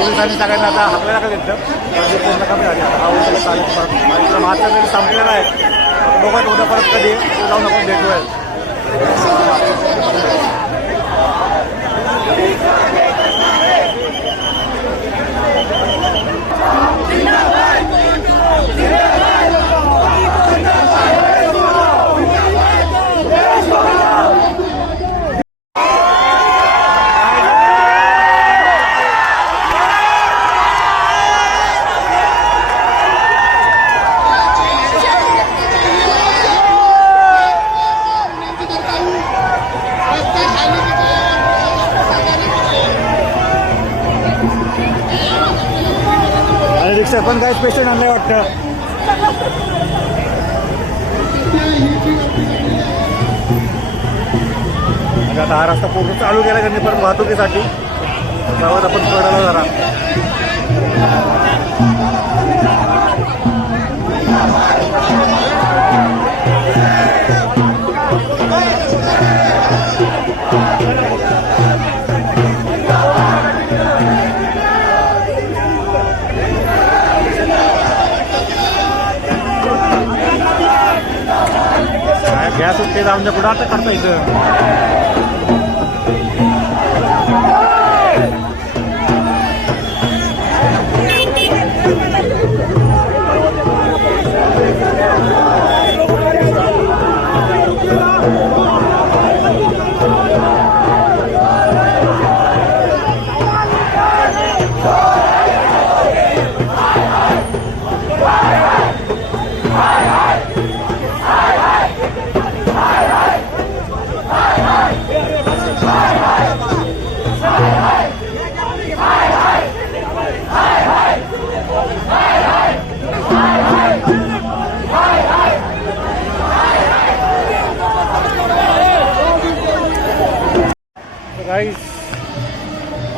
पोलिसांनी सगळ्यांना आता हाकला टाकलं त्यांचं गर्दी पूर्ण कमी झाली. आता हा उद्या चालू परत मागचा जरी संपलेला आहे. बघत उद्या परत कधी जाऊन आपण भेटूया. रिक्षा पण काय स्पेशल आणलंय वाटतं. आता हा रस्ता पूर्ण चालू केला त्यांनी परत वाहतुकीसाठी. गावात आपण पडायला जरा गॅस ते जाऊन कुठं आता करता इथं.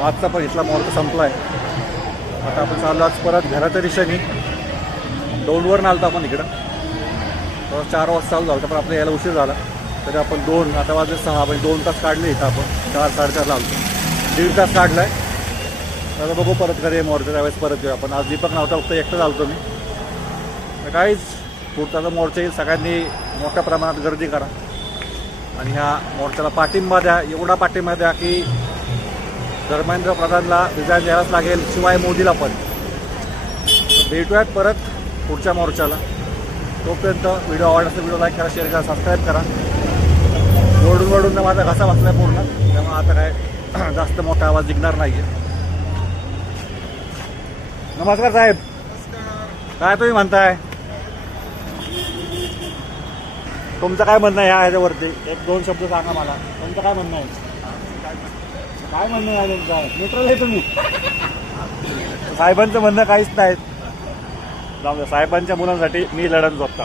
आजचा पण इथला मोर्चा संपला आहे. आता आपण चाललो आज परत घराच्या दिशेने. दौंडवरून आलो आपण इकडं. तर 4 वाजता चालू झालं पण आपल्याला यायला उशीर झाला. तरी आपण 2 आता वाजले 6 म्हणजे 2 तास काढले इथं. आपण 4 साडेचारला आलो. 1.5 तास काढला आहे. आता बघू परत घरी मोर्चा त्यावेळेस परत येऊ आपण. आज दीपक नव्हता फक्त एकटं चालतो मी. तर काहीच पुढचा मोर्चा येईल. सगळ्यांनी मोठ्या प्रमाणात गर्दी करा आणि ह्या मोर्चाला पाठिंबा द्या. एवढा पाठिंबा द्या की धर्मेंद्र प्रधानला रिझाईन द्यायलाच लागेल, शिवाय मोदीला पण. भेटूयात परत पुढच्या मोर्चाला. तोपर्यंत व्हिडिओ आवडला असेल व्हिडिओ लाईक करा, शेअर करा, सबस्क्राईब करा. वडून माझा घसा बसला आहे पूर्ण, त्यामुळे आता काय जास्त मोठा आवाज निघणार नाही आहे. नमस्कार साहेब. काय तुम्ही म्हणताय? तुमचं काय म्हणणं आहे ह्याच्यावरती? 1-2 शब्द सांगा मला. तुमचं काय म्हणणं आहे? काय म्हणणं आहे तुमचं? न्यूट्रल आहे तुम्ही. साहेबांचं म्हणणं काहीच नाही. जाऊ द्या, साहेबांच्या मुलांसाठी मी लढत झोपता.